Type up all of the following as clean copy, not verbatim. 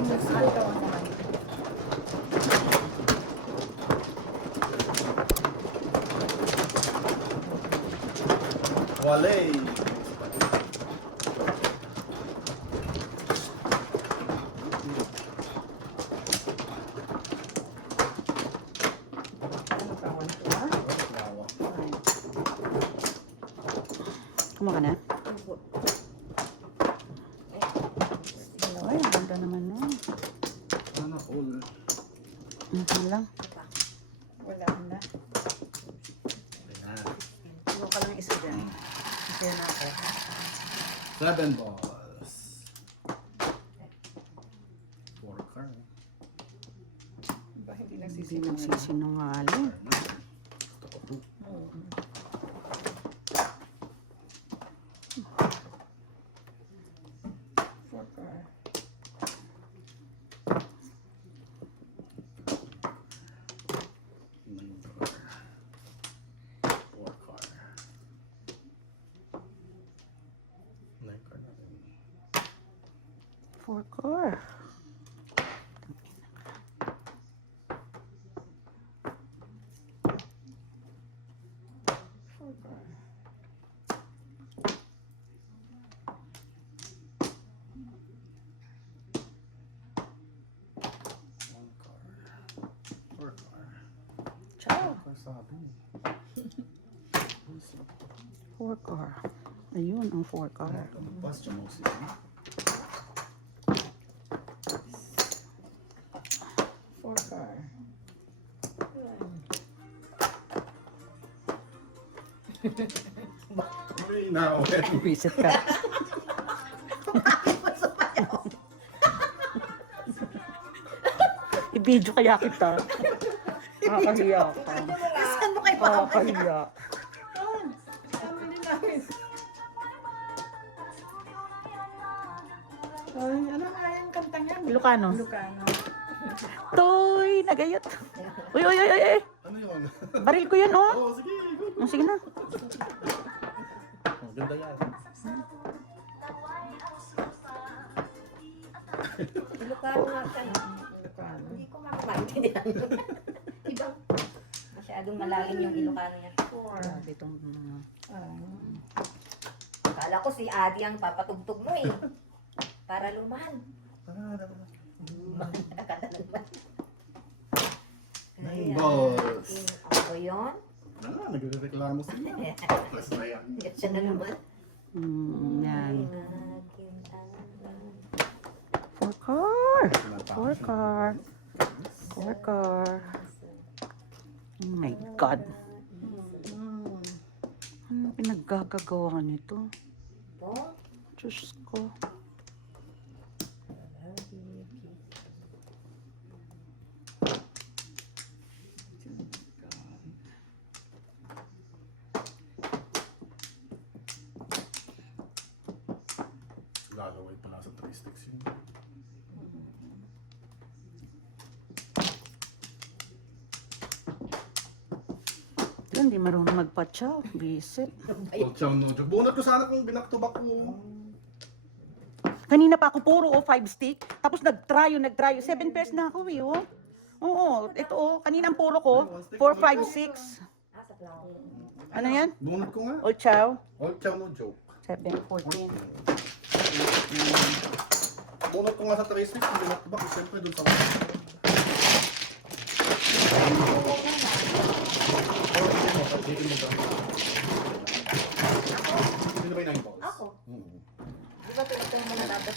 Ito naman. Wale. Ano pa? 1, 2, Kumuha ka na? Opo. Ay, ang ganda naman na. Sana all. Ano lang? Wala na. Ayan. Iwan ka lang isa dyan. Isa na ako. 7 balls. 4 card. Ba, hindi Hindi nagsisinungaling. nagsisinungaling. Gusto ko 2. Four. 4 card. 9 card natin. 4 core. One card. 4 card. Ciao. Sabi. 4 core. Ayun, ang 4 core. Basta mo si Four car. May na-open. Visit ka. I-video kaya kita. Nakakahiya ka. Saan mo kayo pa? Nakakahiya. Ay, ano nga yung kantang yan? Ilocano. Ilocano. Toy, nagayot. Uy, uy, uy, uy, uy. Ano yun? Baril ko yan, oh. Oh, sige. Good. Oh, sige na. Oh, ganda yan. Ilocano nga siya, no? Ilocano. Hindi ko makaintindihan. Ibang masyadong malalim yung Ilocano niya. Four. Grabe itong Akala ko si Adi ang papatugtog mo eh. Para luman. Akala naman. 9 balls. Ako yun? Nagre-reklamo sila. Plus na yan. Yan siya na naman. yan. Akin ang 4 core. 4 core. 4 core. Oh my God. Ano pinaggagawa nito? po. Diyos ko. Lalaway pala sa 3 sticks yun. Hindi marunong magpatsaw. Visit. Oh, chow no joke. Bunot ko sana kung binaktuba ko. Kanina pa ako puro 5 stick. Tapos nag-try. 7 pairs na ako eh. Oh. Oo, ito oh. Kaninang puro ko. 4, 5, 6. Ah, sa clown. Ano yan? Bunot ko nga. O chow. Oh, chow no joke. 7, 14. Bunot ko nga sa 3 sticks. Kung binaktuba ko siyempre dun sa Sino ba yung 9 balls? Ako. Oo. Di ba tinatawag mo na dapat?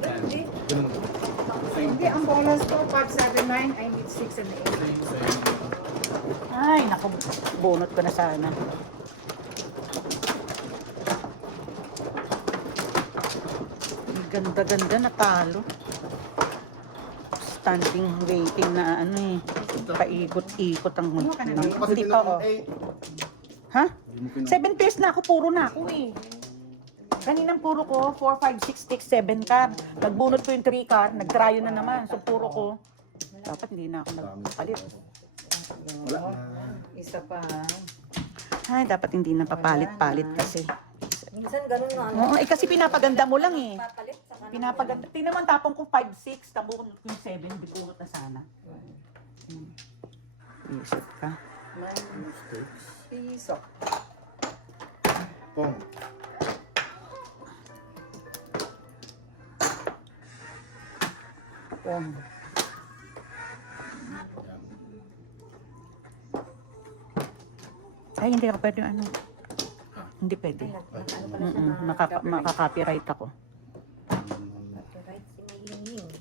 Yan. Hindi. Ganun. Same. Hindi, ang bonus ko, 5, 7, 9, I need 6 and 8. Same. Ay, naku. Bunot ko na sana. Ang ganda-ganda natalo. Standing waiting na ano eh. Paikot-ikot ang Ano ka na Hindi ba? ko kasi Hindi, tinanong, oo. eh. Ha? Hindi mo pinanong. 7 pairs na ako, puro na ako eh. Kaninang puro ko, 4, 5, 6, 7 car. Nagbunot ko yung 3 car, nag-tryo na naman. So puro ko. Dapat hindi na ako nagpapalit. Wala na. Isa pa. Ay, dapat hindi na papalit-palit kasi. Minsan ganun nga. Oo, eh kasi pinapaganda mo lang eh. Papalit sa Pinapaganda. Tingnan mo ang tapong ko 5-6, tapos yung 7, bibunot na sana. Isip ka. Piso. Pong. Pong. Yan. Ay, hindi ako pwede ano. Hindi pwede. Ano pala siya Makaka-copyright ako. copyright si Maying.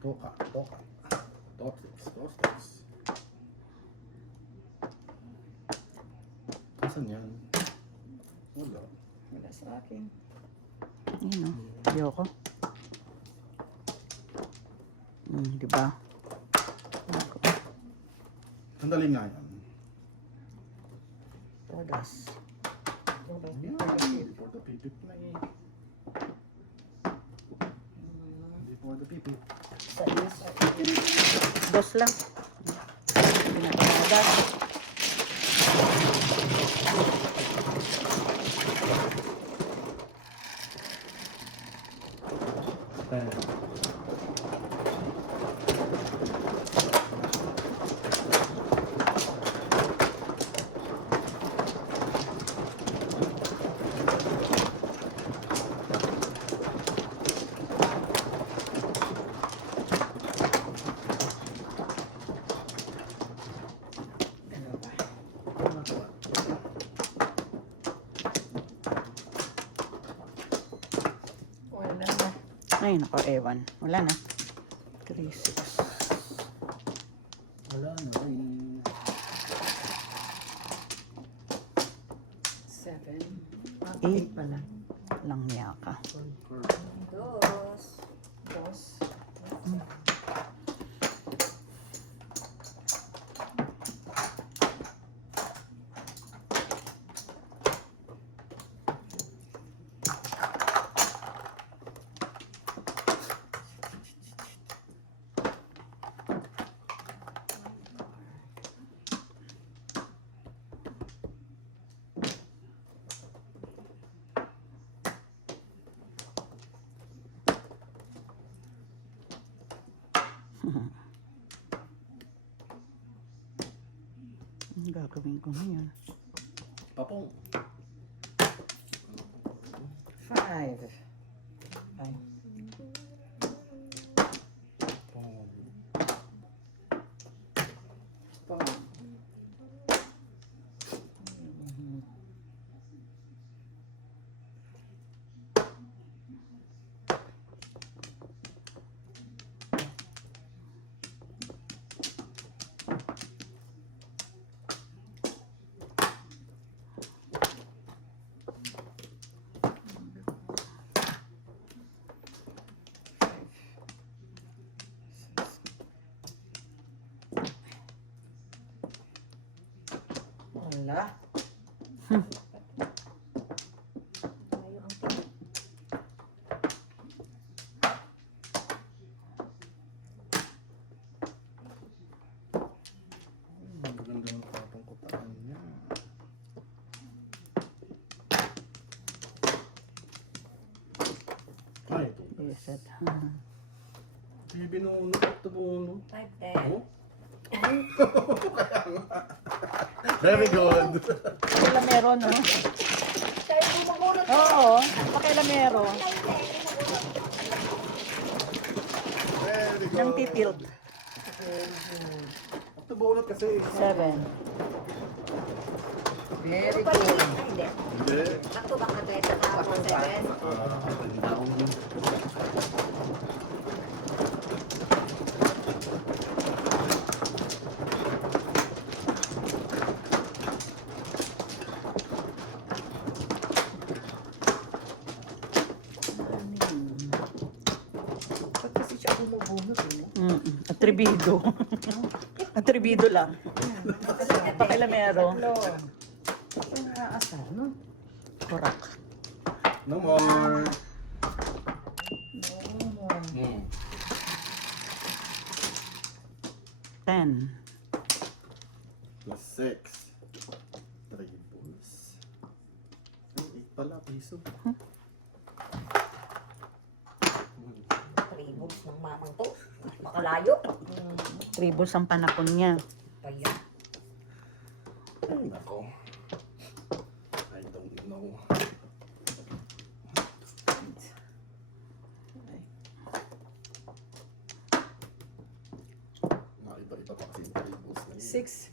Toka. Tostics. Asan yan? Wala. Wala sa akin. Yun o. Ayoko. Di ba? Sandali nga yan. Todas. Yan. For the pipip na eh. Hindi for the pipip. Dos lang. Pinapagadas. Wala na. Ay, nako, ewan. Wala na. 3, 6. Wala na rin. 7. Eight. Pala. Lang niya ka. Dos. Dos. Ang gagawin ko na yan. Papong. 5. Ay. Pong. Pong. Wala. Tayo ang tin. Maganda ng papong kutaan niya. Ay, Reset. hindi binunod at tumuno. 5, 10. Oh? Very good. Pakilamero, no? Tayo bumabunot. Oo, pakilamero. Very good. Nang pipilt. At tubunot kasi. 7. Very Pag good. Ay, hindi. Hindi. Back to back na 3 sa tapos 7. Ba't kasi siya bumubunot eh? Atribido. Atribido lang. Pakilamero. Siya nga asa, no? Correct. No more. No more. 10. Plus 6. 3 balls. 8 pala, piso. mamang to. Makalayo. Tribos ang panapon niya. Kaya. Ay, nako. I don't know. Iba-iba pa kasi yung tables na yun. 6.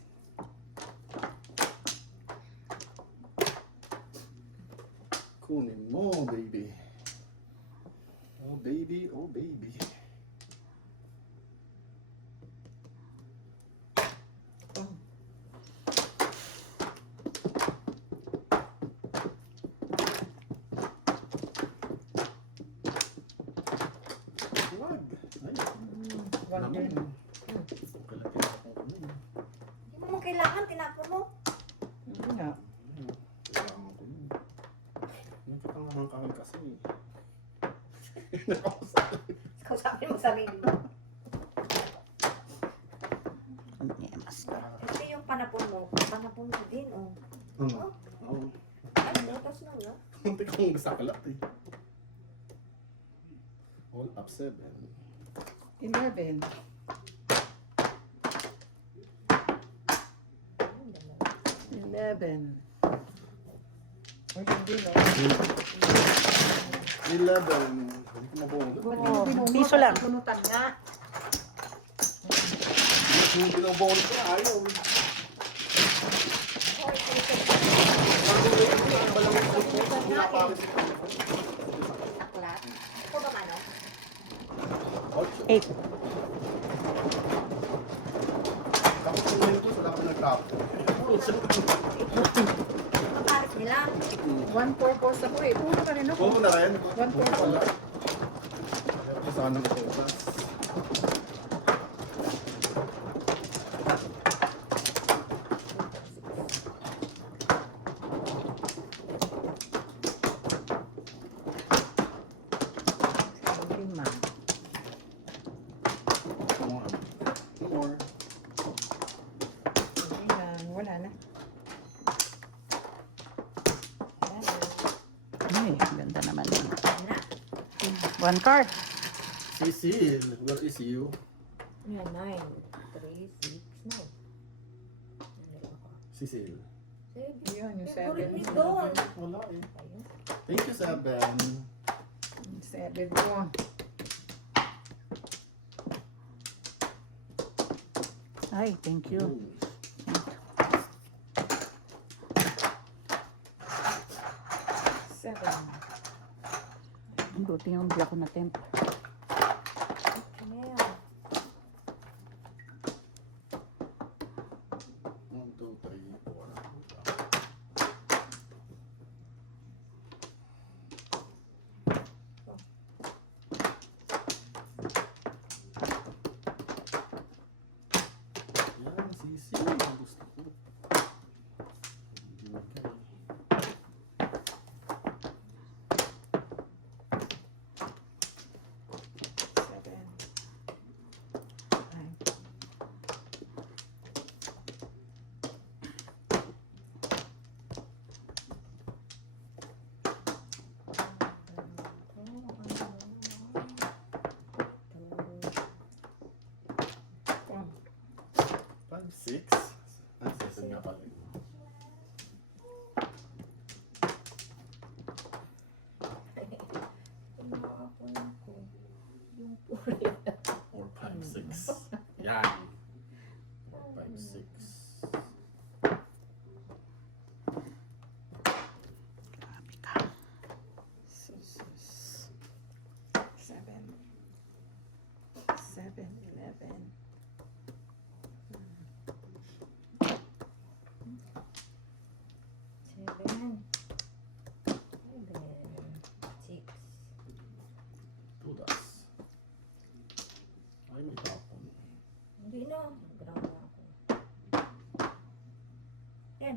Kunin mo, baby. Oh, baby. Oh, baby. Wag. Ay, Wag naman. din. Kalaki na akong ano yun. Hindi mo kailangan, tinapon mo. Hindi nga. Kailangan ko yun. Yung katangahan kami kasi. Kausapin mo sarili mo. Mas. Kasi yung panapon mo din, oh. Ano? Oo. Ay, natas na, no? Kunti kong saklat eh. All up 7. 11. Uy, hindi no. 11. Hindi ko mabunod. Oh, piso lang. Punutan nga. Yung binabunod ko ayaw. Aklat. Ako ba ano? 8. Tapos yung ganito, wala ka nagtapo. Makarit nila. 1 purpose ako eh. Puno ka rin ako. Oo na rin. 1 purpose. Ayaw sana ng oras. Lima. More. Wala na. Ay, ganda naman. Na. 1 card. Cecil, where is you? Yan, 9, 3, 6, 9. Cecil. Yun, yung Favorite 7. ni Don. Wala eh. Ayun. Thank you, 7. 7 ko. Ay, thank you. Ang buti yung black ko na temp. Ano yan? 1, 2, 3, 4. Yan, Cecil. Ang gusto ko. Okay. Five, six. Ah, seven nga pala. Yung puri. 4, 5, 6. Yan. 4, 5, 6. Grabe ka. 7, 11. Two dots. Ay, may tapon. Hindi na. Ground na ako. Yan.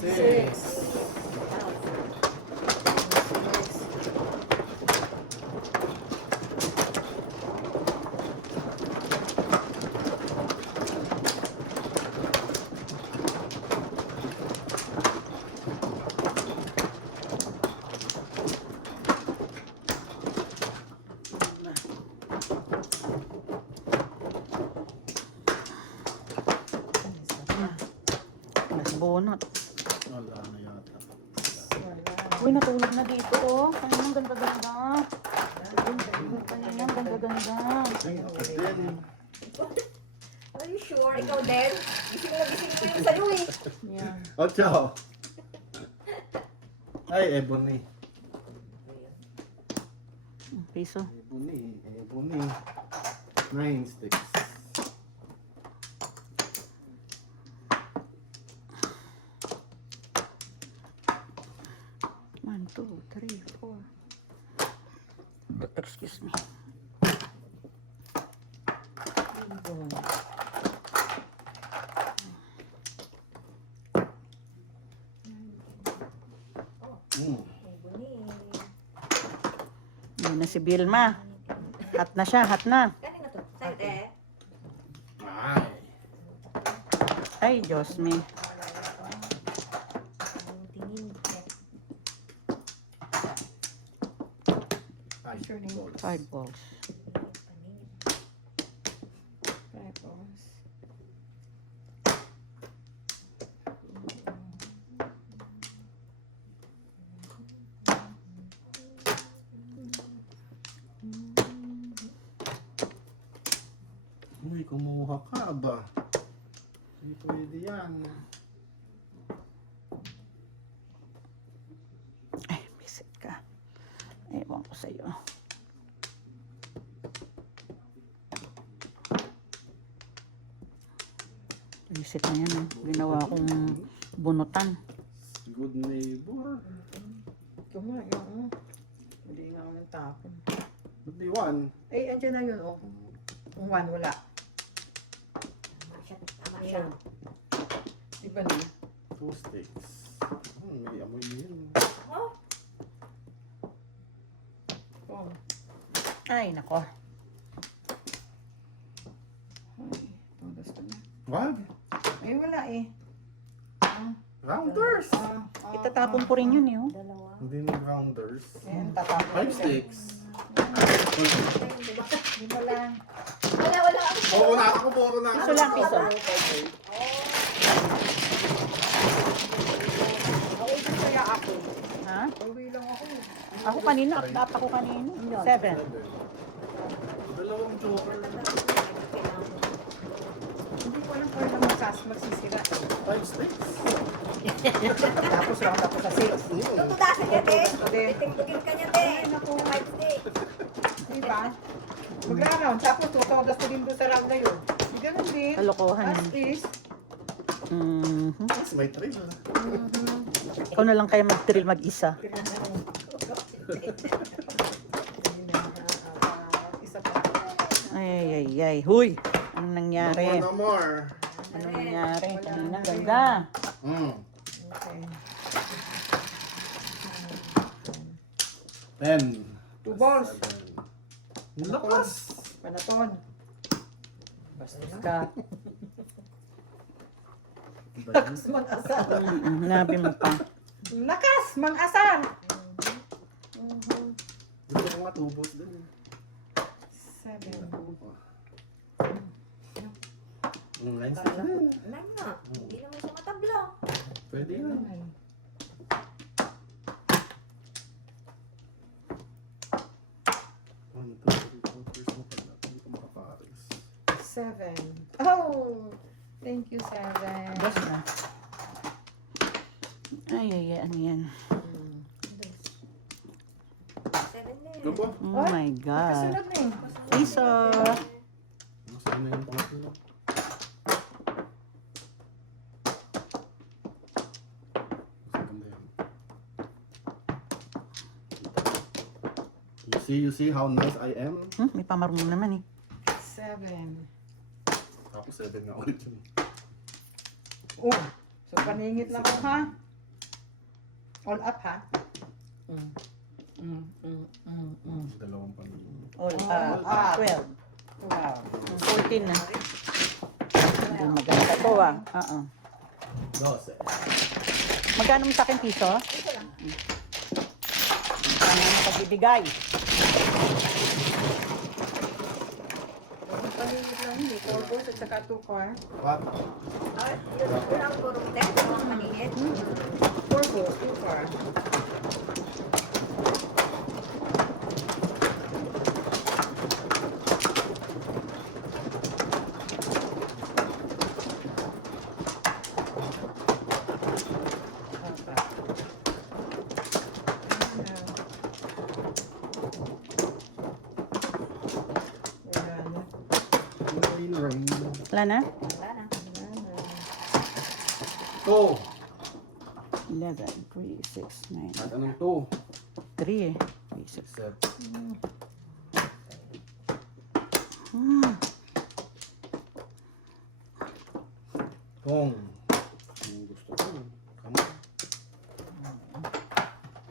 Six. bunot. Wala na yata. Uy, natulog na dito, oh. Kaninang ganda-ganda. Kaninang ganda-ganda. Ay, ako din. Are you sure? Ikaw din? Gising mo yung sa'yo eh. Yan. Ocho. Ay, Ebony. Piso. Ebony. 9 sticks. One, two, three, four. Excuse me. Mm. Yan na si Vilma. Hot na siya, hot na. Kanina to? Sa'yo eh. Ay. Ay, Diyos me. Tingin. Ay, balls. 5 balls. Uy, kumuha ka ba? Hindi pwede yan. Ay, visit ka. Ewan ko sa'yo. Visit na yan, eh. Ginawa kong bunutan. Good neighbor. Kumain ako. Hindi nga ako ng tapon. Ba't di one? Eh, andyan na yun, oh. Kung one, wala. Tama siya. Iba na. 2 sticks. May amoy yun. Oh, Oh. Ay, nako. Ay, todas ko na. Wag. Eh, wala eh. Rounders. Itatapon ko rin yun, eh. Oh. dalawa. Hindi na rounders. Ayan, tatapon. 5 sticks. Di ba lang? Wala ako. Oo na ako, puro na ako. Piso lang, piso. Nauwi kaya ako. Ha? Uwi lang ako. Ako kanina, update ako kanina. 7. Dalawang joker. Hindi ko alam kung ano magsisira. 5 sticks. Tapos round ako sa 6. Tutudasan niya, te. Hindi. Titingtugin ka niya, te. Ay, naku. 5 stick. Di ba? Magra-round. Tapos tutodas ko din doon sa round na yun. Ganun din. Kalokohan. As is. Mhm. Yes, may 3 na. Ikaw na lang kaya mag-drill mag-isa. Isa pa. Ay, ay, ay. Huy! Anong nangyari? No more. Anong nangyari? Kanina, ganda. Mm. Okay. 10. 2 balls. Ang lakas. Panaton. Basta. Lakas mang-asar. Hanabi mo pa. Lakas mang-asar. Gusto ko nga 2 balls din. 7. 9 sticks din. Wala nga. Hindi naman siya matabla. Pwede na. One, two, three, four, first mo pala. Hindi ko makapares. 7. Oh! Thank you, 7. Boss na. Ay, ay, ay. Ano yan? 7 na Ano yun. ba? Oh my God. Kasunod na eh. Piso. Masaya na yung pangatlo. Maganda yan. You see how nice I am? May pamarunong naman eh. 7. Tapos 7 nga ulit yun. Oh. So, paningit lang ako, ha? All up, ha? Dalawang paningin. All Ah. 12. Wow. 14 na. Hindi maganda to ah. 12. Magkano mo sa akin piso? Ano mo pagbibigay? Paningit lang, hindi. 4 balls at saka 2 car. What? Yun ang puro test, mga maliit. 4 balls, 2 car. Wala na? Wala na. Two. 11, 3, 6, 9. At anong two? 3 eh. 3, 6. Set. Kung. Anong gusto ko? Come on.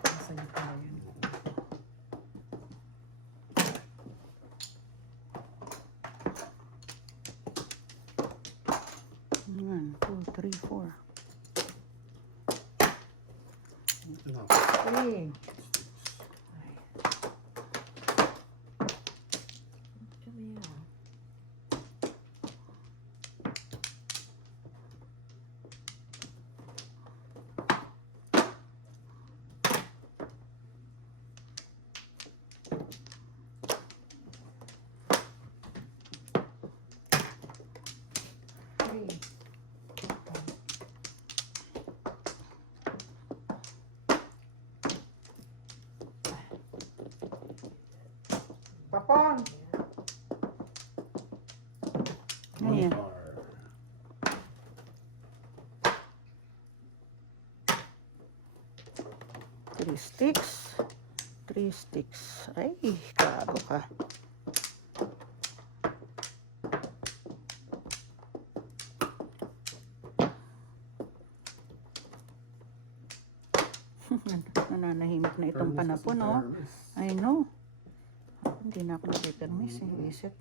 Nasaan yung car yun? One, 2, 3, 4. Ito na. 3. Papong! Ayan. Car. 3 sticks. 3 sticks. Ay, gago ka. Nananahimik na itong panapon, oh. I know. Hindi na ako napipermis eh. Visit.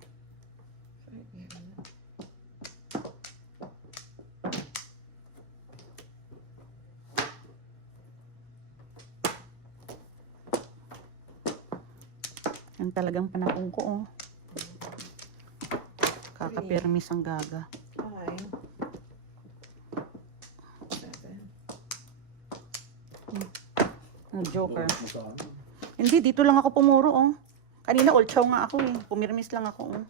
Yan talagang panapong ko, oh. Kakapermis ang gaga. 5. 7. Joker. Magkano? Hindi, dito lang ako pumuro, oh. Kanina all chow nga ako, eh. Pumirmis lang ako, oh.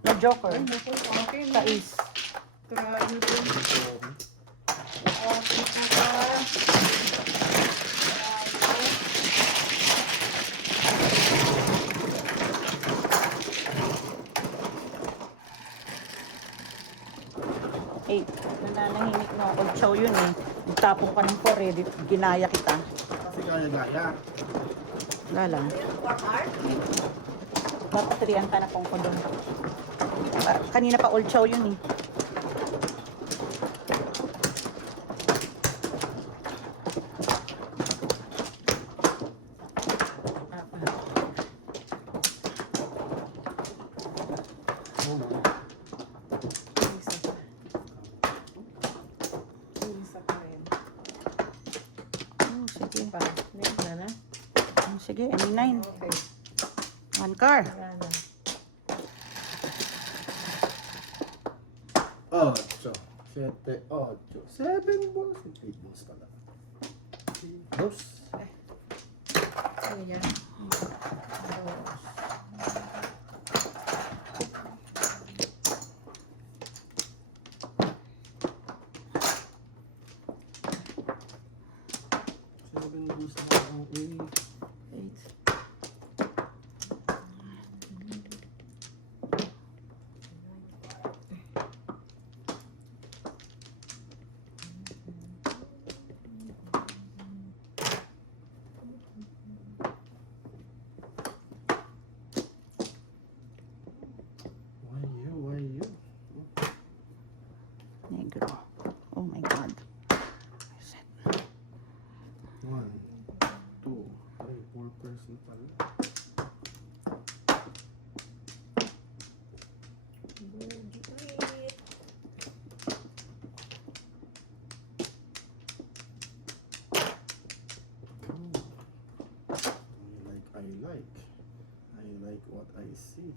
No joker. Ay, naku, okay Sa na. ace. Try mo din. Okay, car. Eh, nananahimik na ako. All chow yun, eh. Nagtapong ka ng 4, eh. Ginaya kita. Kasi kaya-gaya. Wala lang. Papatriyan ka na pong ko doon. Kanina pa all chow yun, eh. Oh, sige. Oh, sige, any 9. Okay. 1 car. Wala na. Ocho. Siete, ocho. 7 balls. 8 balls pala. Dos. Ayan. Seven balls ako. 8. 8. Why you? Negro. Oh my God. Reset. 1, 2, 3, 4 person pala. I like what I see.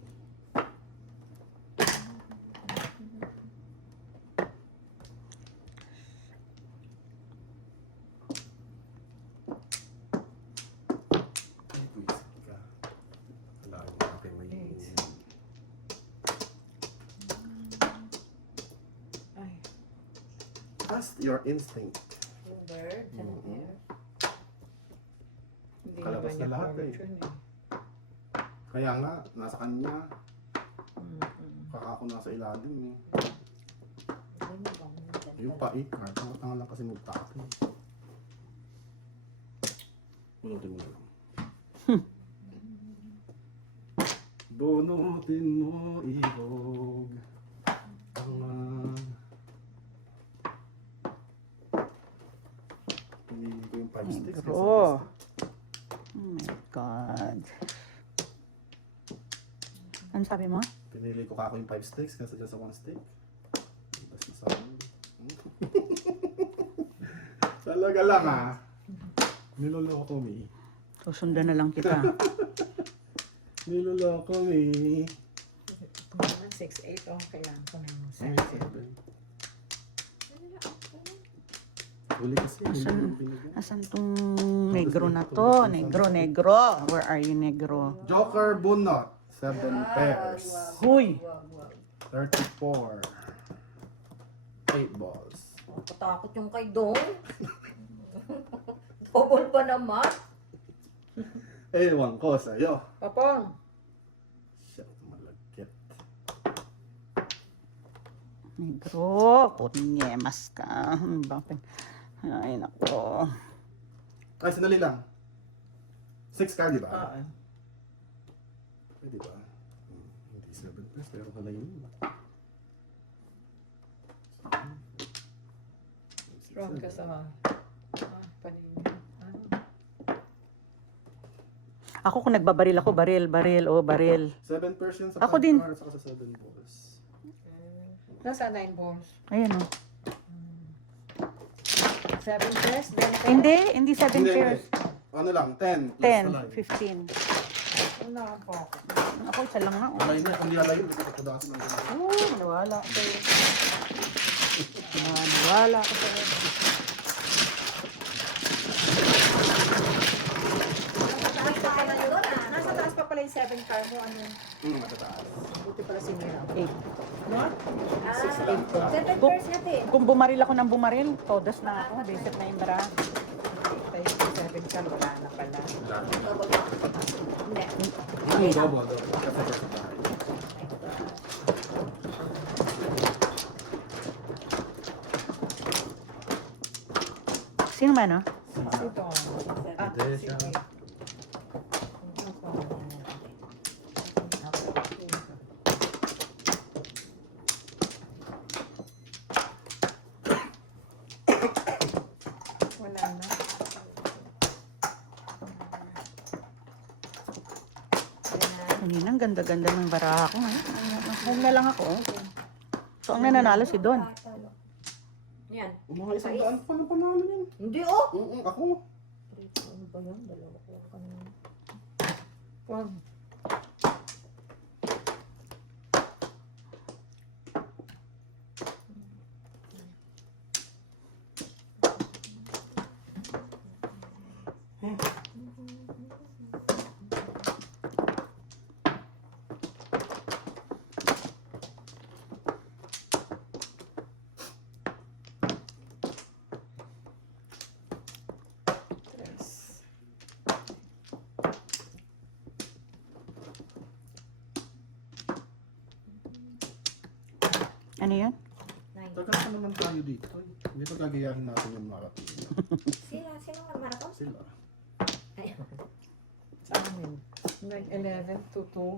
Trust your instinct. Yung bird, ano Mhm. there? Hindi Kalabas naman na niya lahat, fortune eh. Kaya nga, nasa kanya. Mm-mm. Kakako nasa ilalim eh. Ay, mukhang nandyan Yung pala. pa-card, tanga lang kasi magtake. Bunutin mo na lang. Bunutin mo, ihog. Tanga. Pinili ko yung 5 sticks. Negro. Oh my God. Ano sabi mo? Pinili ko kako yung 5 sticks kasi dyan sa 1 stick. Basta na sa akin. Talaga lang ah. Niloloko mi. Susundan na lang kita. Niloloko mi. Ito naman 6-8. Okay lang. Ito naman Ay, 7. 7. Huli kasi. Asan? binigyan. Asan tong negro na to? Negro, negro. Where are you, negro? Joker Bunot. 7 Wow, pairs. wow, Huy! wow, wow. 34. 8 balls. Nakatakot yung kay Dong. Double pa naman. Ewan ko sa'yo. Papong! Shit, malagkit. Negro, kunyemas ka. Bakit? Ay, nako. Ay, sandali lang. 6 card, di ba? Oo. Pwede ba? Hindi 7 pairs, pero kalay yun. Strong ka sa paningin. Ano? Ako kung nagbabaril ako, baril, baril. 7 pairs yun sa Ako 5 din. cards, saka sa 7 balls. Nasa 9 balls. Ayan o. 7 pairs, then 10. Hindi 7 Hindi, pairs. hindi. Ano lang, 10. 10, 15. Ano na ang pocket? Ako, isa lang nga. Alay na, kung di alay yun, hindi ko padasin ng ganun. Oh, maniwala ko sa'yo. Maniwala ko sa'yo. Nasa taas pa pala yun ah. Nasa taas pa pala yung 7 card mo. Ano? Matataas. Buti pala si Mira. 8. No? Ah, 7 Kung- pairs natin. Kung bumaril ako ng bumaril, todas na ako. Reset na yung bra. Tayo yung 7 card, wala na pala. Double pa. Hindi. Double. Kasi first time. Sino man, no? Ito. Ah, Hindi siya. sige. Wala na. Kanina, ang ganda-ganda ng bara ko. Home na lang ako. So, ang nananalo si Don. Yan. Mga isang daan pa ng panalo yan. Hindi oh. Ako. Ano ba yan? Dalawa ko kanina. Wag. Yes. Ano yan? Nine. Tagal pa naman tayo dito. Hindi pa gagayahin natin yung marathon. Sino mag-marathon? Sila. Ay, Sa amin. Like 11 to 2.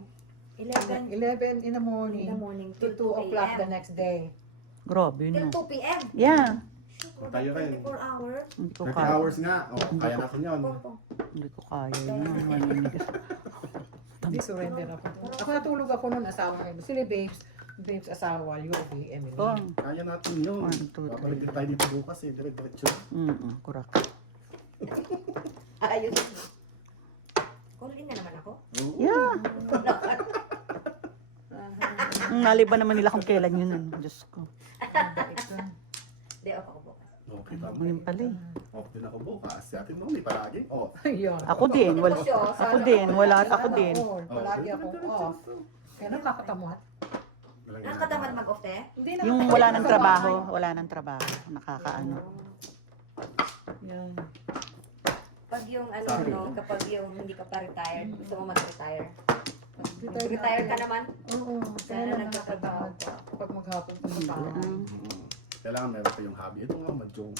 11 11 in the in morning. the morning To 2 o'clock the next day. Grabe, Till no? 2 p.m. Yeah. Shoot, Tayo rin. 24 hours. Hindi ko 30 kaya. hours nga. O, kaya natin yun. Pong. Hindi ko kaya yun. Hindi surrender ako. Ako natulog ako noon, asawa ko. Sila babes asawa, Yubi, Emily. Oh, Kaya natin yun. 1, 2, 3. Babalik din tayo dito bukas eh. Direct-diretso. Correct. Ayos. Call in na naman ako. Oo. Yeah. Naliban naman nila kung kailan yun. Ano. Diyos ko. Hindi, off ako bukas. Okay, tama. Ngayon pala eh. Off din ako bukas. Si Ate Mami palagi. Off. Yun. Ako din. Wala. Ako din. Wala. Ako din. Palagi ako off. Kaya nakakatamot. Nakakatamad mag-off te? Hindi Yung wala ng trabaho, wala ng trabaho, nakakaano. Yan. Pag yung ano, no, kapag yung hindi ka pa retired, gusto mo mag-retire. Mag-retire ka naman. Oo. Kaya Sana lang nagtatrabaho nakakatawa ka. Kapag maghapon ka sa bahay. Kailangan meron pa yung hobby. Ito nga, madyong.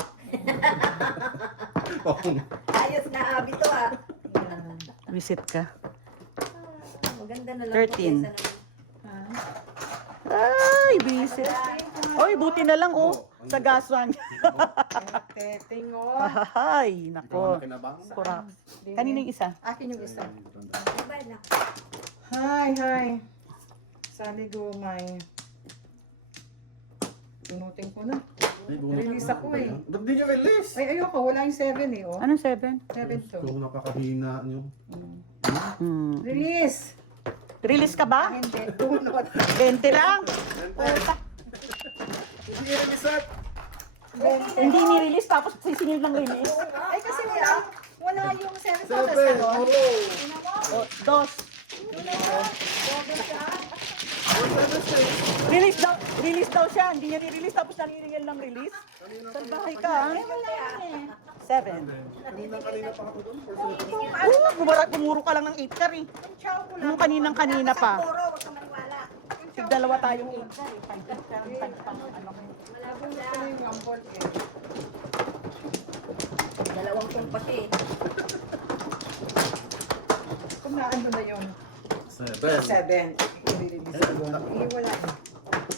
Ayos na habi to ah. Yan. Visit ka. Maganda na lang. 13. kaysa naman. Ha? Ay, visit. Oy, buti na lang oh, sa gaswan. Teting o. Ay, Ikaw nako. na kinabang. Kurak. Kanino yung isa? Akin yung isa. Bayad na. Hi. Sali Gumay. Pinuting ko na. Release ako eh. Ba't di nyo release? Ay, ayoko. Wala yung 7 eh. Oh. Anong 7? 7 to. Kung nakakahina nyo. Release! Release ka ba? Hindi. Dunot. 20 lang. Hindi release. Hindi ni-release tapos sisingil ng release. Ay, kasi wala yung 7 to. Seven. O, dos. Release daw siya. Hindi niya ni-release tapos naniningil ng release. Salbahay ka. ah. 7. Kanina pa ako doon. Gumuro ka lang ng 8 car eh. Nung kanina pa. Puro, huwag ka maniwala. Dalawa tayong 8 car eh. 5 car, 5 car, ano. Malabo na. Ano yung ampol eh. Dalawang tumpa siya eh. Kung naano na yun. 7. 7. I-release ko yun. Eh, wala eh.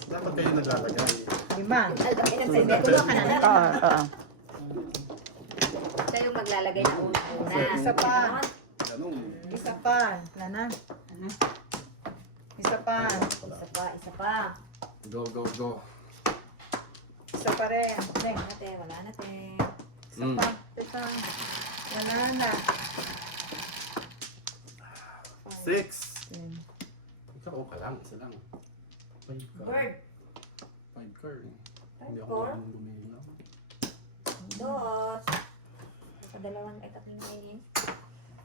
Dapat kayo naglalagay. 5. Malaki ng sende. Tuwa ka na na. Oo. Siya yung maglalagay ng una. Isa pa. Ganun. Isa pa. Wala na. Isa pa. Isa pa, isa pa. Go. Isa pa rin. Wala na te, wala na te. Isa pa. Isa. Wala na. 6. Ikaw ka lang. Isa lang. 5 car. Bird. 5 car. Hindi ako Four. marunong gumilaw. Dos. Sa dalawang ay tatlong ngayon.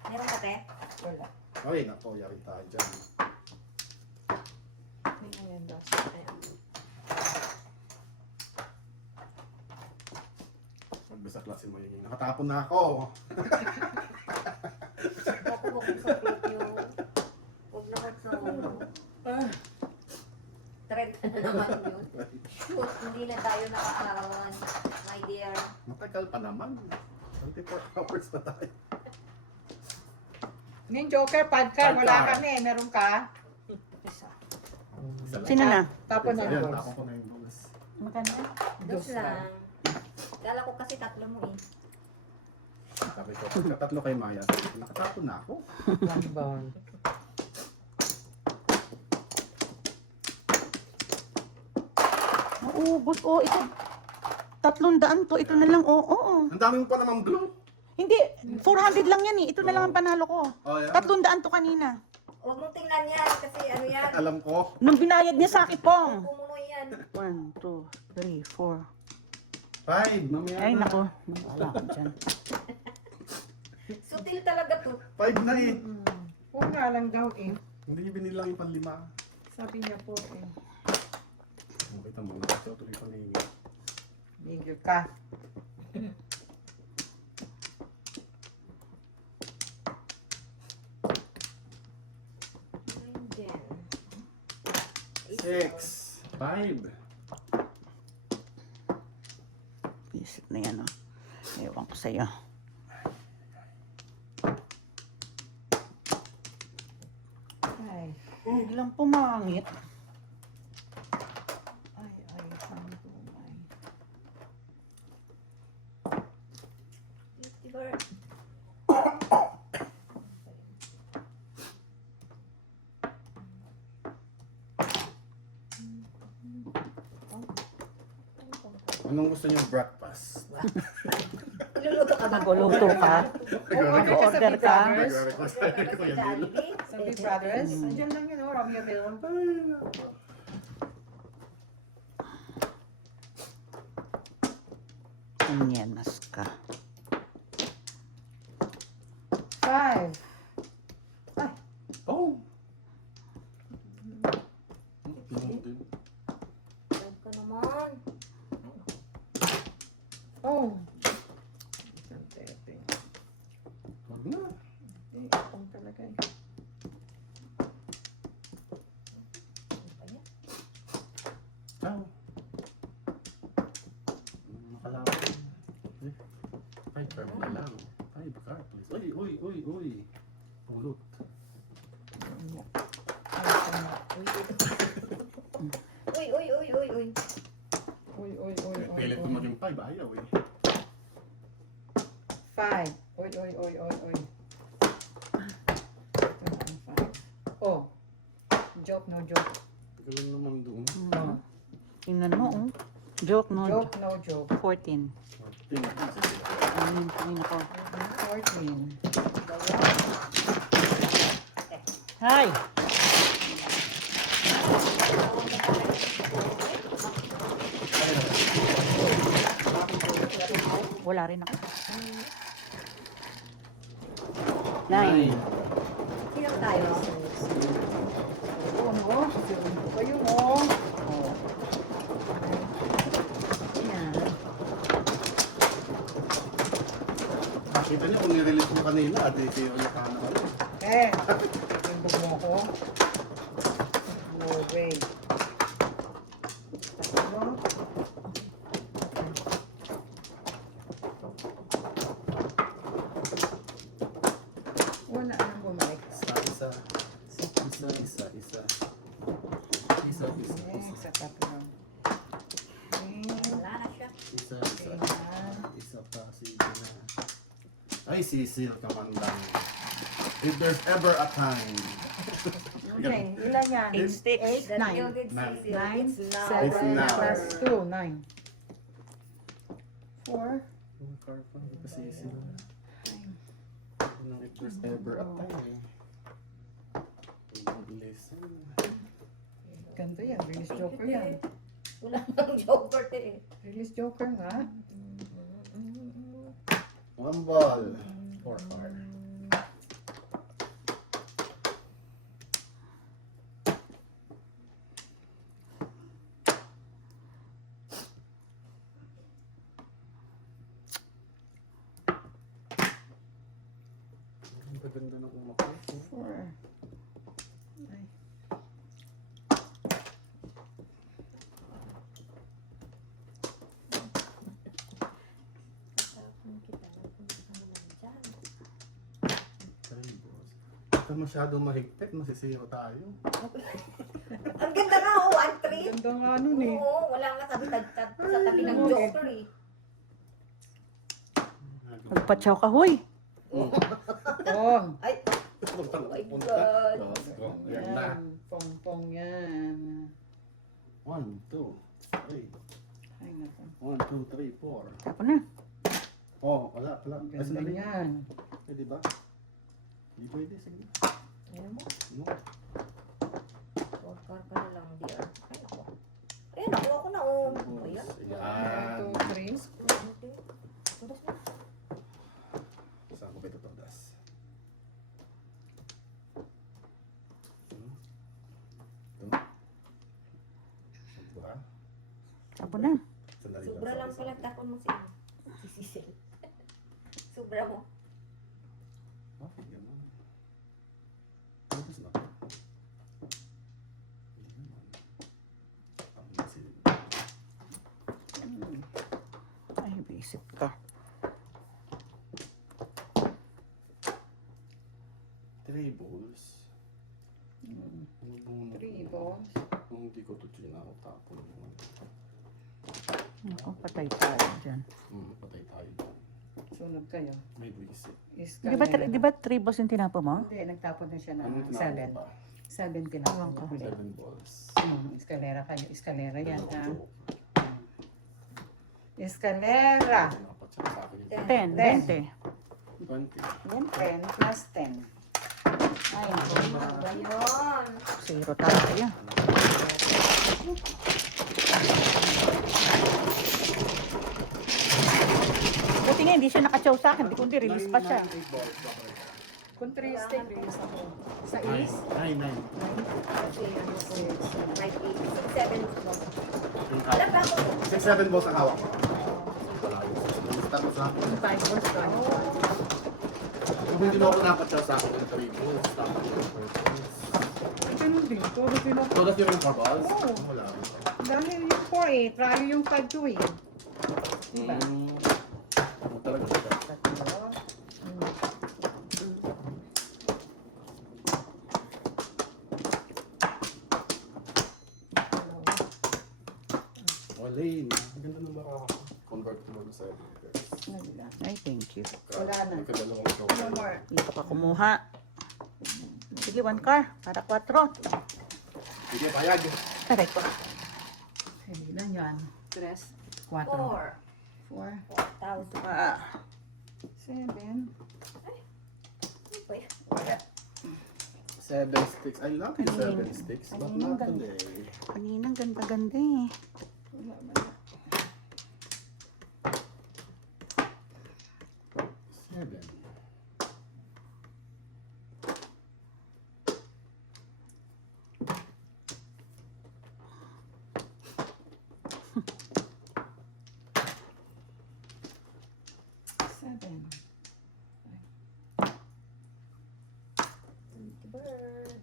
Meron ka te? Wala. Ay, nako. Yari tayo dyan. Ayan, dos. Ayan. Magbasa klase mo yun. Nakatapon na ako. Ako huwag mo sa plate yung... Huwag na huwag sa ulo. Thread na naman yun. Shoot, hindi na tayo nakakawan. My dear. Matagal pa naman. 24 hours na tayo. Ngayon, Joker, podcast. Wala Podcast. kami. Meron ka? Isa lang. Sino na? Tapon na Ayan, yung tapon balls. ko na yung balls. Maganda. Dos lang. Kala ko kasi tatlo mo eh. Sabi ko, pagkatatlo kay Maya, nakatapon na ako. One ball. Naubos. Oh, ito. 300 to. Ito na lang. Oo. Ang dami mo pa namang blue. Hindi. 400 lang yan eh. Ito na lang ang panalo ko. Oh, yeah. 300 to kanina. Huwag mong tingnan yan kasi ano yan. Alam ko. Nung binayad niya sa akin, Pong. Pumunoy yan. 1, 2, 3, 4. 5. Mamaya Ay, na. nako. Wala ko dyan. Sutil talaga to. 5 na eh. Huwag nga lang daw eh. Hindi niyo binilang yung panlima. Sabi niya po eh. Makita mo, nakatuloy pa na Bigil ka. Ayan. 6. 5. Visit na yan, oh. Ewan ko sa'yo. Ay. Biglang pumangit. Ay, sabi ko. Ay. Bird. Anong gusto niyo breakfast? Iluluto ka ba? Nagluluto ka. Order ka sa Big Brothers. Nagre-request Order tayo ka ko sa yan. Jollibee? Sa Big Brothers. Andiyan lang yun, oh. Romeoville. Anyanas ka. 5. Oh! Oh. Isang tete. Wag na. Eh, itong talaga eh. Ciao. Makalaban. Ay, term na lang. Ay, baka, please. Uy. Pulot. Uy. Uy. Pilit ko maging 5, ayaw eh. 5. Uy. Oh. Joke, no joke. Ganun naman doon. Oh. Tingnan mo, oh. Joke, no? Joke, no joke. 14. Tingnan ko sa sila. Ayun ako. 14. Hi! Wala rin ako. 9. Sino tayo? Oo, no? Susunod ko kayo, no? Oh. Yan. Kita niyo kung nirelease mo kanina, adi kayo yung nakano. Eh, timbog mo ko. No way. Tatlo. Wala nang bumalik. Isa. Eh, sa tatlo. Wala na siya. Isa pa, sige na. Ay, sisil ka man lang. If there's ever a time. Okay, ilan yan? 8 sticks. 8, 9. Muted Nine. Cecil. 9, It's now. 7 now. plus 2, 9. 4. Sisil. If there's ever a time. Listen. Ganda yan, release joker yan. Wala nang joker eh. Release joker nga. One ball. 4 card. Ang ganda ng umakay. 4. Ay. Ito masyadong mahigpit, masisiro tayo. Ang ganda nga, 1-3. Ganda nga nun eh. Oo, wala nga sa tabi ng joker eh. Magpatsaw ka, huy! Pong. Ay, Punta. my God. Yan na. Pong yan. 1, 2, 3. Ay, naku. 1, 2, 3, 4. Tapos na. Oh, wala. Ay, Ganda sandali. yan. Eh, di ba? Di pwede, sige. Ayan mo. No. Joker ka na lang, dear. Ay, ako. Ayun, nakuha ko na. Oh. Ayan. Ayan. 1, 2, 3. Tudas na. Saan ko ba ito todas? Ito. Ito ba? Tapos na. Sandali Sobra lang pala tapon mo si Cecil. Sobra mo. Bakit ganun? Todas na ba? Hindi naman. Ang masin. Ay, bisip ka. 3 balls. Ano bang 3 balls. Kung hindi ko ito ako tapon naman. Ako, patay tayo dyan. Patay tayo. Sunod kayo. May visit. Di ba 3 balls yung tinapo mo? Hindi, nagtapon na siya Ano ng tinawag 7. ba? 7 tinapon ko ulit. 7 balls. Eskalera kayo. Eskalera yan ha. Dalawang joke. Eskalera. Dapat siya sa akin yung 10, 20. 20. Yan, 10 plus 10. Ay, Gayon. Zero tayo. Buti nga, hindi siya nakachow sa akin. Di kundi release pa siya. kung 3 stick, release ako. Sa is, 9. 9. Okay, ano ko. Right, 8, 6, 7. Yung Alam ba ako? 6, 7 balls ang hawak ko. Wala yung 6 tapos sa akin. 5 balls ka. Kung hindi mo ako napatsa sa akin ng 3 balls, dapat yung 4 balls. Ganun din. Todo sila. So, that's yung 4 balls? Oo. Wala. Dahil yung 4 eh, trial yung 5 to eh. Diba? Talaga siya. Walain. Ang ganda ng baka. Convert ko mo sa Ay, thank you. Wala na. Nagkadalawang ito. No more. Hindi ka pa kumuha. Sige, 1 car. Para 4. Sige, payag. Aray ko. Hindi lang yan. 3, 4. 4. 4. 4,000. 7. 7 sticks. I love you 7 sticks. But not today. Kaninang ganda-ganda eh. Wala ba? 7. Bird.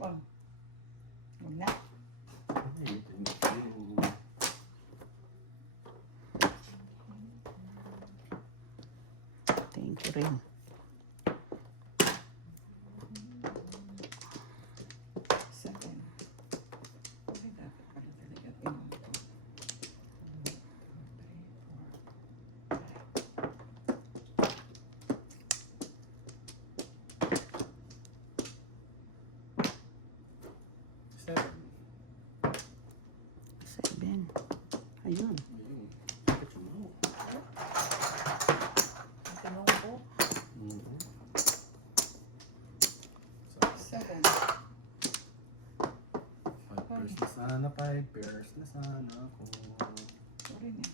Wag na. Thank you rin. Seven. Ay, dapat pala talaga inom ko. 7. Ayun. Tanong ko. 7. 5 pairs na sana. 5 pairs na sana ako. Sorry na.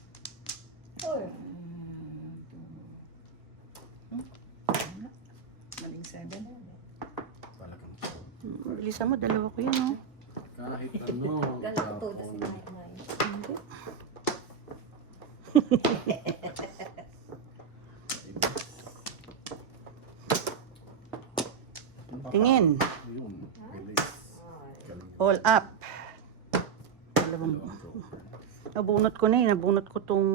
Four. Maling 7. Talagang Bilisan mo, dalawa ko yun, oh. kahit ano. Gano'n ko todo si Mike. Hindi. Tingin. Ayun. Release. Galing. All up. Dalawang. Nabunot ko na eh. Nabunot ko tong...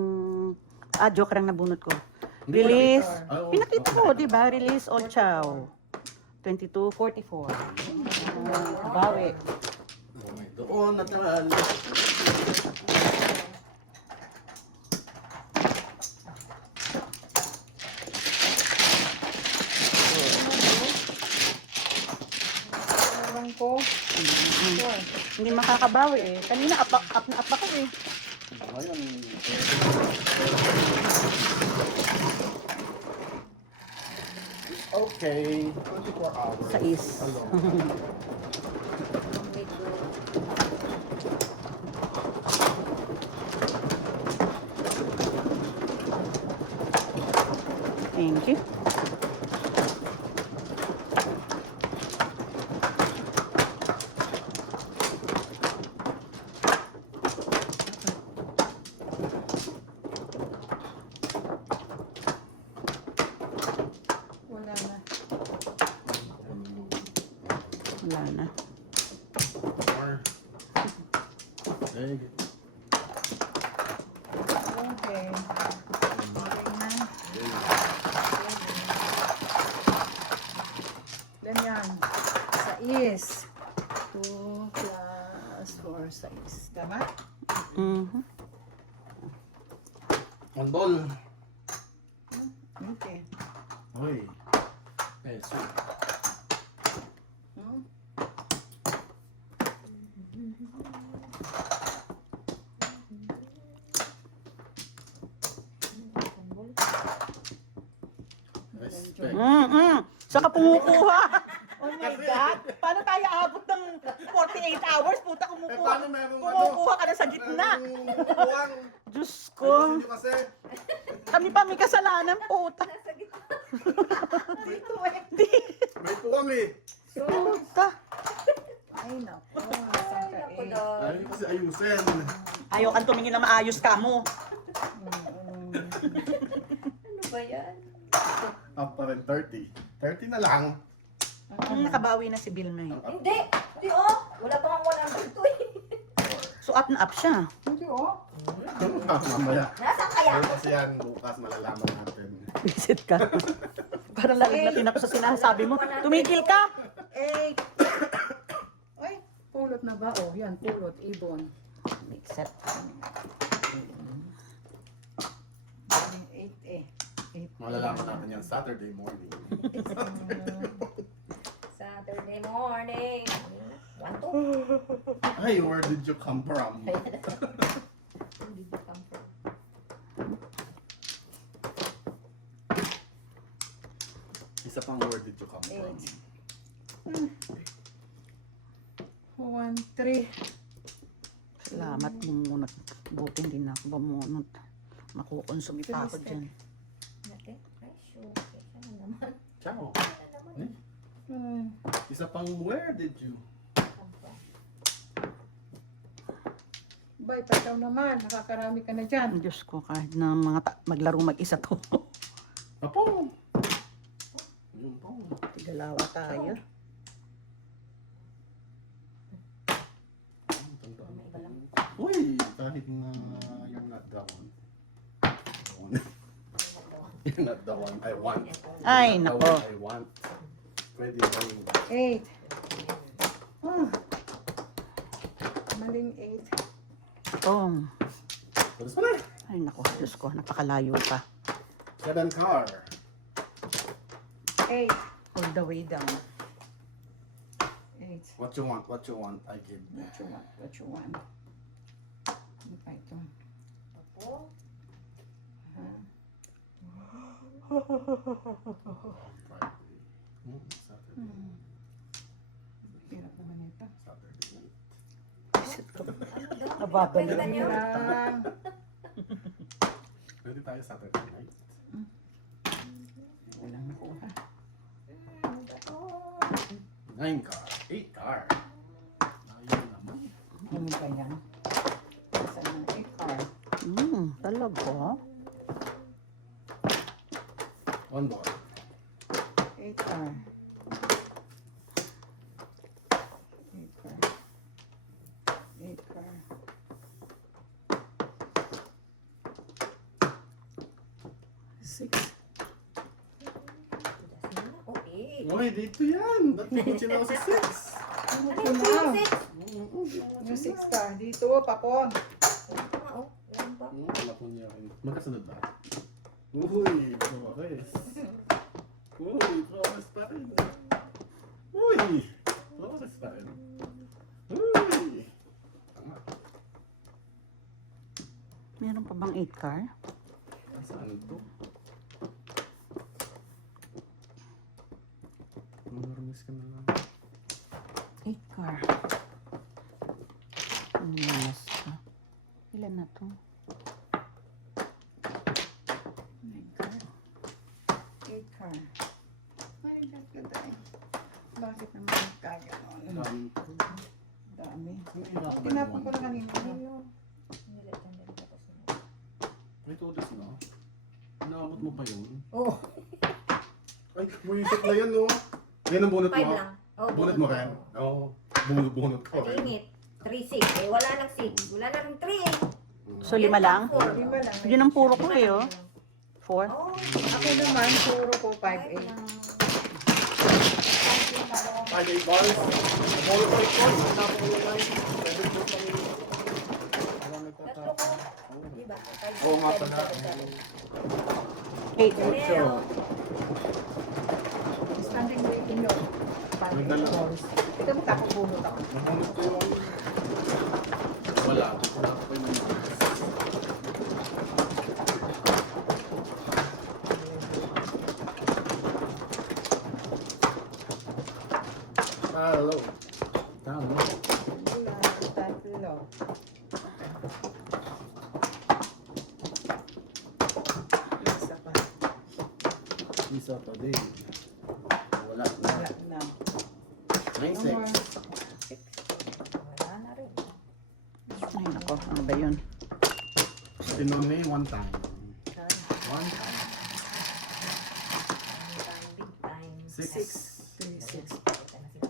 joke lang nabunot ko. Release. Ay, oh, Pinakita okay. ko, di ba? Release all chow. 22.44. Bawi. Okay, doon, natural. Ewan ko. 4. Hindi makakabawi eh. Kanina up na up ako eh. Ayun. Okay, 24 hours. 6. Alone. Thank you. Wala na. Wala na. More. Leg. Okay. Okay na. Ganyan. 6. 2 plus 4, 6. Tama? Mhm. On ball. Okay. Uy. Peso. Hmm? Respect. Saka pumukuha. Oh my God. Paano tayo abot ng 48 hours? Puta, kumukuha. Kumukuha ka na sa gitna. Buwang. Diyos ko. Kasi. Kami pa may kasalanan, puta. Nasa gitna. Dito eh. May tuwang eh. Puta. Ay, naku. Nasaan ka Ako eh? doon. Ay, kasi ayun ayusin. Ayaw kang tumingin na maayos ka mo. Ano ba yan? Up pa rin 30. 30 na lang. Nakabawi na si Vilma eh. Hindi! Hindi oh! Wala pa kang 100 to eh. So up na up siya. Hindi oh. Mamaya. Nasaan kaya? Pero kasi yan, bukas malalaman natin. Visit ka. Parang lalagnatin ako sa sinasabi mo. Tumigil ka! 8. Ay, pulot na ba? Oh, yan, pulot, ibon. Except. 8 eh. 8. Malalaman natin yan Saturday morning. Saturday morning. 1, 2. Hey, where did you come from? Where did you come from? Isa pang where did you come from? 1, 3. Salamat bumunot. Buti hindi na ako bumunot. Makukonsumi pa ako dyan. Natin? Ay, sure. Sana naman. Ciao. Sana naman. Isa pang where did you? Come from. Bay, pataw naman. Nakakarami ka na dyan. Diyos ko, kahit na maglaro mag-isa to. Apo! Yun po. Tigalawa tayo. May iba lang. Uy, kahit na you're not the one. You're not the one I want. Ay, The nako. one I want. Pwede ba yung 8. Oh. Maling 8. Tong. Tapos pa na. Ay, nako. Diyos ko, napakalayo pa. 7 car. 8. All the way down. 8. What you want? What you want? I give. What you want? What you want? Ano pa ito? Opo. Friday. Saturday. Hirap naman ito. Saturday night. Nababalik. Kwenta niyo? Lang. Pwede tayo Saturday night. Walang nakuha. 9 car. 8 car. Ayun naman. Ano ba yan? Saan ang 8 card? Talaga? 1 more. 8 card. 8 card. 8 card. Six. Oh, 8. Uy, dito yan. Ba't mo sinaw sa 6? Ano Ano ito yung na? 6? Yung 6 card. Dito, papon. Ito nga oh. Yan ba? Wala ko niya. Magkasunod ba? Uy, progress. Uy, progress pa rin. Uy, progress pa rin. Uy. Tama. Meron pa bang 8 car? Saan ito? Normis ka na lang. 8 car. Yes. Ilan na to? 9 card. 8 card. Ay, ganda eh. Bakit naman kagano'n? Dami. Tinapon ko na kanina. May tudos na. Inaabot mo pa yun? Oh. Ay, buwisit na yan, no? Yan ang bunot 5 mo. lang. Oh, Bunot mo rin? Oo. Bunot ko rin. Limit. 3, 6. Eh, wala nang 6. Wala na rin 3. So, 5 lang? 4. Lima lang. Yun ang puro ko eh, oh. 4. Oh, Ako naman, puro ko 5-8. 5 balls. Ball ko ito. Tapos ko lang. Pwede ko pang... Parang tatlo ko. Diba? Oo nga pala. 8. Pero, Standing waiting yun. 5-8 balls. Ito mo kakabunot ako. Nabunot ko yun. Wala. Wala ko pa yun. Hello. Tama. Wala, tatlo. Isa pa. Isa pa din. Wala na. Wala na. 9-6. wala na rin. 9, Sinone, one time. One time. Big time. Six. 3, 6. Ito na sila.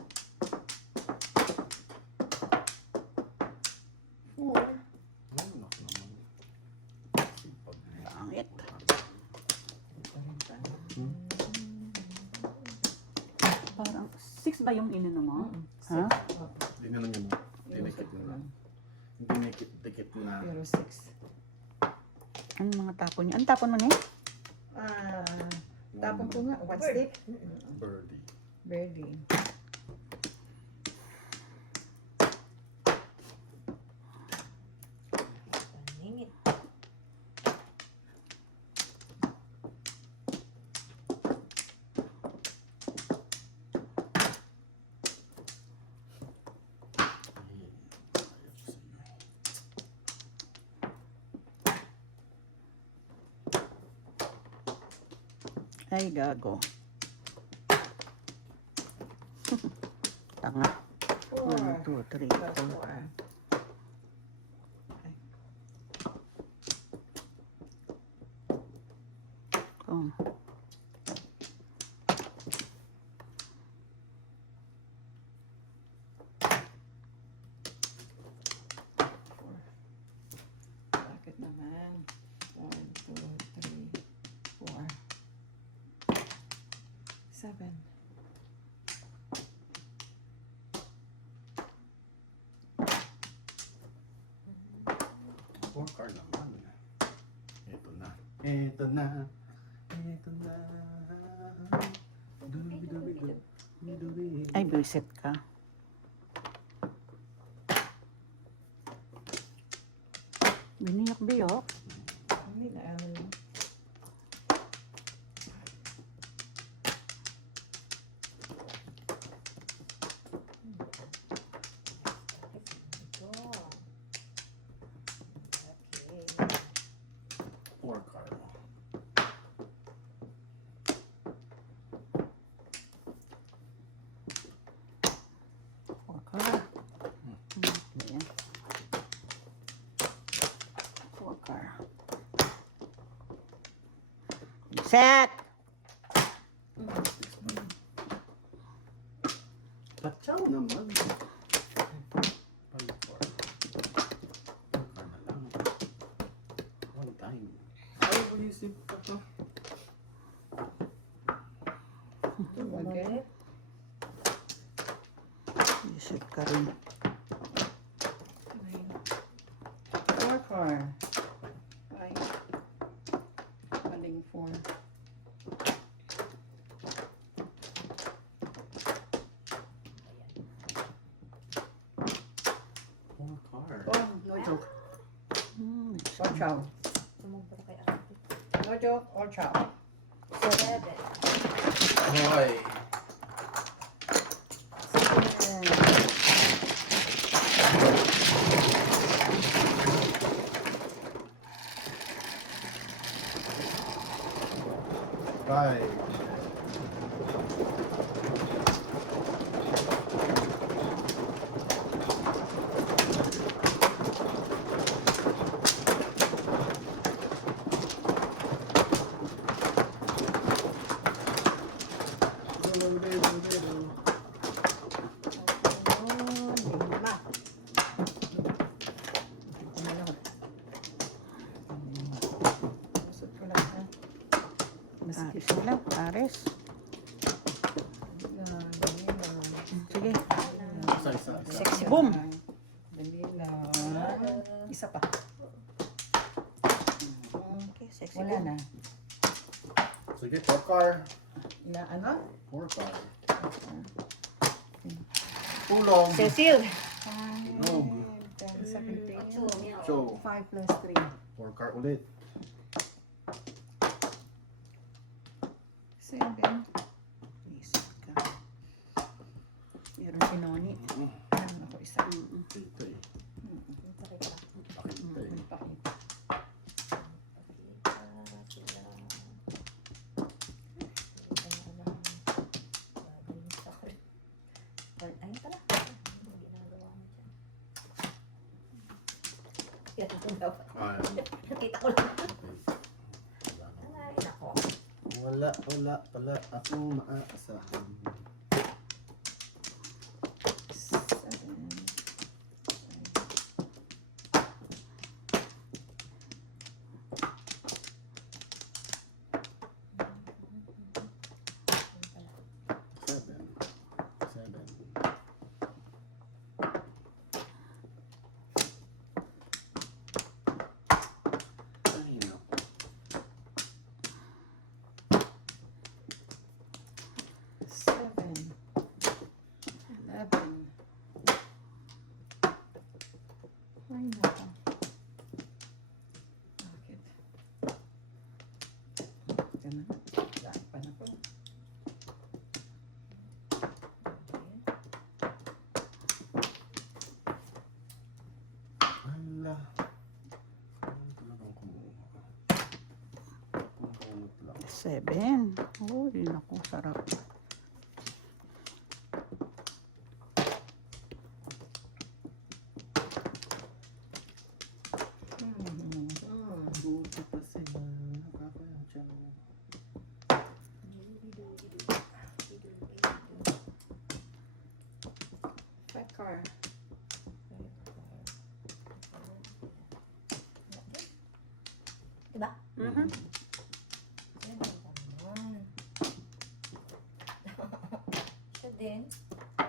4. Ay, naku naman. Sipag. Pangit. Parang 6 ba yung inano mo? Ha? Dinala niyo mo. Dinikit mo na. Dinikit na. Pero 6. Ano mga tapon niyo? Ano tapon mo na eh? Tapon ko nga. One stick. Birdie. Birdie. Paningit. Ay, gago. Tanga. 4. 1, 2, 3, 4. Oh. Bakit naman? 1, 2, 3, 4. 7. Four card naman. Ito na. Ito na. Ito na. Dubi. Ay, visit ka. Biniyak-biyak. Hindi na ano. Ito. Okay. Four card. Four car. Ayan. Four car. Set! Patsaw naman. Five card. Four card na lang. One time. Ay, buisip ka to. Okay. Visit ka rin. 4 car. 5. Maling 4. Four card. Oh, no joke. Or chow. Tumugbo na kay ate. No joke or chow. 7. Hoy. Five. Lima. Masot ko lang ha. Aris mo lang. Aris. Sige. Isa. Sexy. Boom. Dali lang. Isa pa. Okay, sexy. Wala na. Sige, four card. Ila ano? Four card. Tulong. Cecil. No. 10, 17. Show. 5 plus 3. Four card ulit. 7. Visit ka. Meron si Noni. Meron ako isa. Ito eh. Pakita. Pakita eh. Pakita. Ayun pala. Ano ginagawa mo dyan? Yan. Ay, Nakita ko lang. wala na. Ay, nako. Wala pala akong maaasahan. 7. Seven. Seven. Ay, naku. 7. 11. Ay, nako. Bakit? Ganun. Daan pa na po. Hala. Ano talagang kumuha? Pumunot lang. 7. Uy, naku, sarap. Buti pa sila. Nakakayang Five car. Diba? Mhm. Siya din.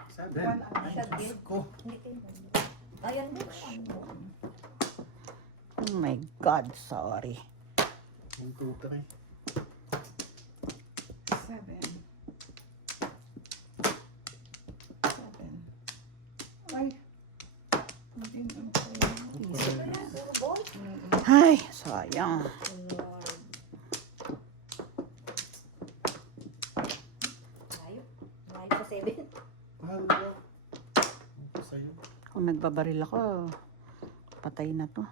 Seven. One hour. Siya din. Ko. Hindi kayo. Ayan din. Oh my God, sorry. 1, 2, 3. 7. 7. Ay. Hindi na ako. Puro boy. Ay, sayang. Layo. Layo sa 7. Hala. Ito sa'yo. Kung nagbabaril ako, patay na to.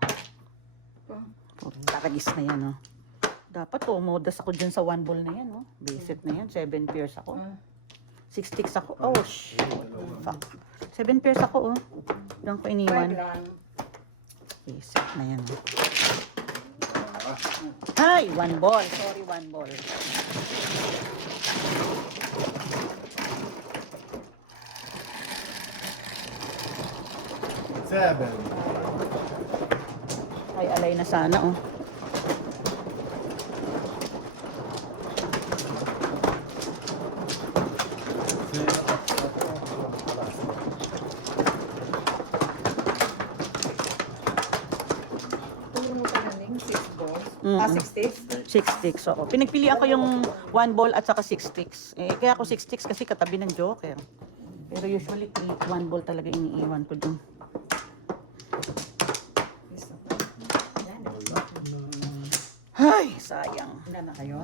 Taragis na yan, oh. Dapat umodas ako dyan sa 1 ball na yan, oh. Basic na yan, 7 pairs ako. 6 sticks ako. Oh, fuck. 7 pairs ako, oh. Diyan ko 5 iniwan. lang. Basic na yan, oh. Ay, 1 ball. Sorry, 1 ball. Seven. Ay, alay na sana, oh. Tulong mo ka na ning 6 balls. Mm-mm. 60? 6 sticks, oo. Pinagpilian ko yung 1 ball at saka 6 sticks. Eh, kaya ako 6 sticks kasi katabi ng joker. Pero usually, 1 ball talaga iniiwan ko dun. Ay, sayang. Wala na kayo?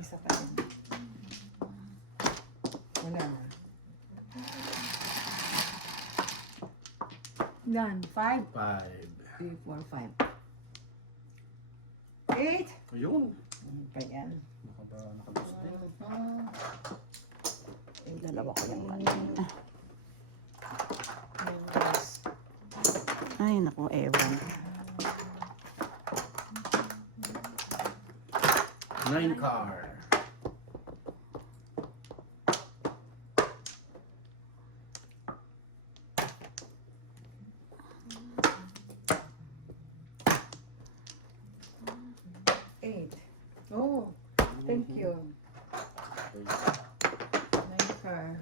Isa pa rin. Wala na. Yan. 5, 3, 4, 5. 8. Ayun. Kaya. Nakabus din. Dalawa ko yung kanina. Ay, naku, ewan. 9 car. Eight. Oh, thank you. 9 car.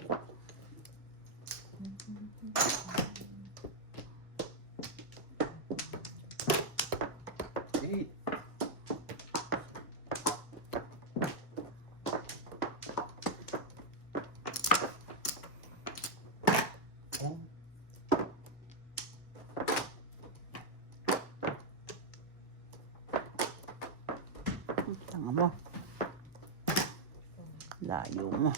Eight. Oh. Tanga mo. Layo mo.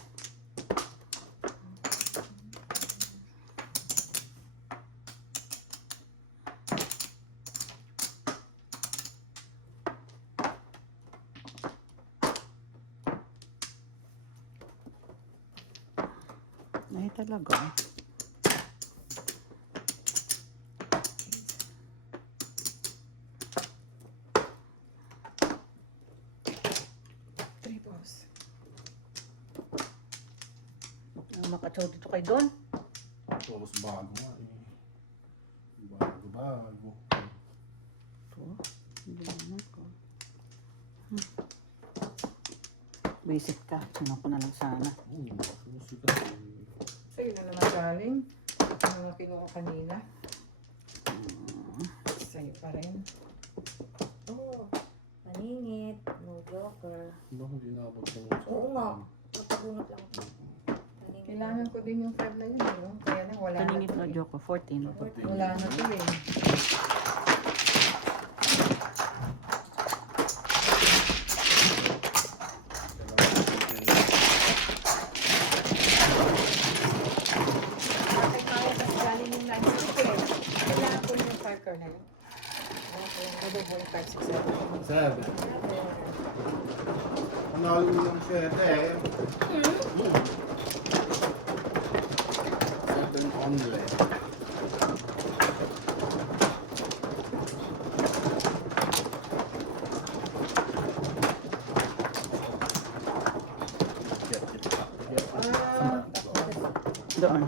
Ay, talaga. makatsaw dito kay Don. Tapos bago nga eh. Bago. Ito. Hindi naman ko. Basic ka. Sino ko na lang sana. Sumusita. Sa'yo na naman galing. Ano nga kinuha kanina? Sa'yo pa rin. Oo. Maningit. No joker. Ba, hindi na abot ng Oo nga. Magpagunot lang. Maningit. Kailangan ko din yung 5 na yun. No? Kaya na wala na Kaningit to na eh. joke ko. 14. Wala na to eh. Bakit kaya na galing yung 9 eh. Kailangan ko na yung 5 car na yun. Okay, double mo yung 5, 6, 7. 7. Panalo ng 7 eh. 7 only. Ah, Doon.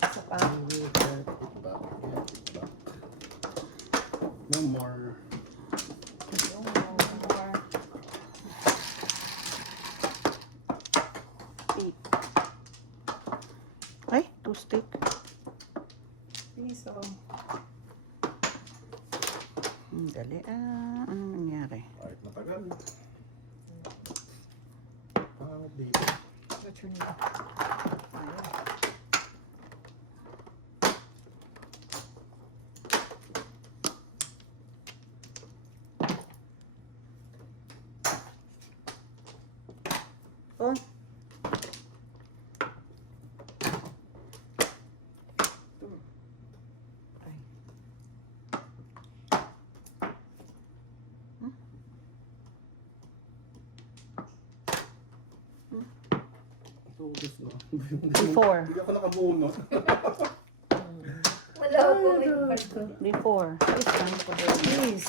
isa pa. No more. Yung more. 8. Ay, 2 stick. Piso. Dali. Anong nangyari? Kahit matagal. Dito. What's your name? Oh. Tugas na. Before. Hindi ako nakabunot. Wala ako may kapal. Before. It's time for the please.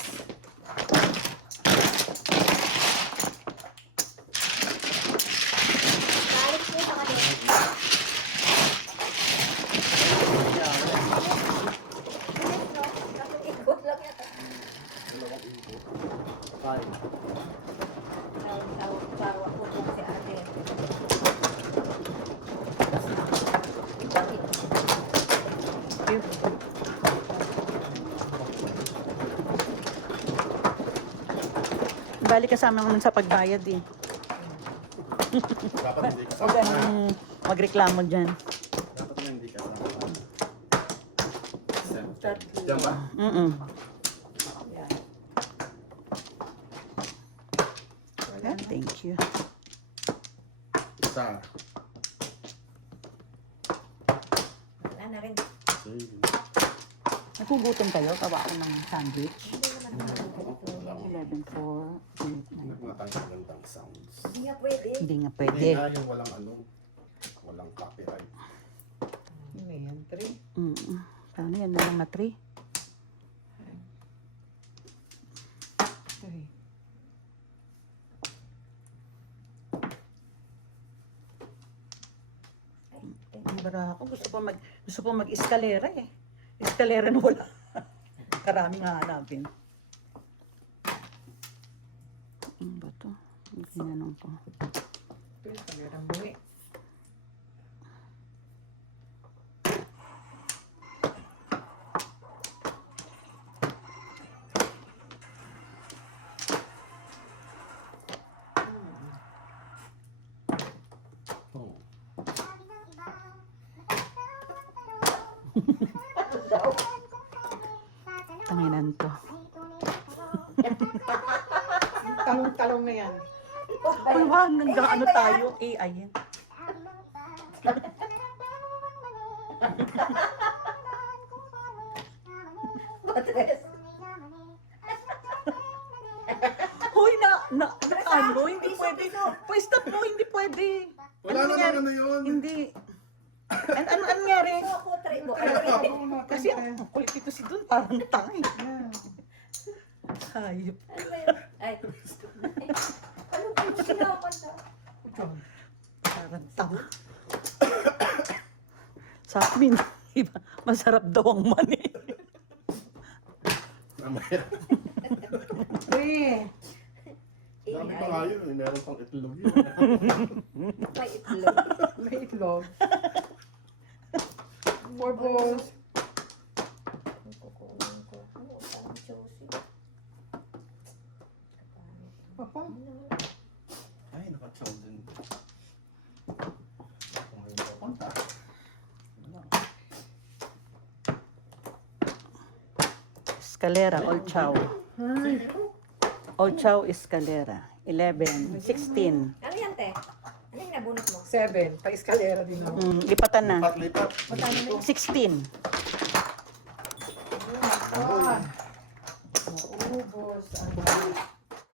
Balik po sa kanila. Ikot lang yata. Dalawang input. 5. Tawag para ako po si ate. Balik kasama naman sa pagbayad eh. Dapat hindi ka Huwag ganun magreklamo dyan. Dapat na hindi ka Diyan ba? Yeah, thank you. Isa. Wala na rin. Sige. Nagugutom kayo? Tawa ako ng sandwich. Hindi naman ako. 11, 4, 8, 9. Mga tayong magandang sounds. Hindi nga pwede. Hindi nga Hindi pwede. nga yung walang copyright. Yun na yan, 3. Paano yan na lang na 3? Okay. Ang bara ako. Gusto ko mag-eskalera eh. Eskalera na wala. Karaming hahanapin. Ano ba ito? Ginanong ko. Ito yung pagirang buwi. Oh. Tanginan to. Talong-talong na yan. Ay, wag. Hanggang ano tayo? AI yan. Matres. Hoy, ano? Hindi pwede. Pwede stop mo. Hindi pwede. Wala Ano na nangyari? naman na yun. Hindi. Ano nangyari? So ako, try mo. Kasi ang kulit ito si Dun. Parang tangay. Yeah. Hayop. Ano ba yun? Ay. Ano po Sa amin, iba, masarap daw ang mani. Mamaya. Uy, Dami pa nga yun. Meron pang itlog yun. May itlog. may itlog. More balls. Kukunin ko. Ano, parang Josie. Papa. Ay, naka-chosen. Kung ngayon papunta. Escalera, Old Chow. Old Chow Escalera. 11, 16. Ano yan, te? Ano yung nabunot mo? 7. Pa-eskalera din ako. Lipatan na. Lipat. Magkano na yun? 16. Ah. Maubos. Ang dami.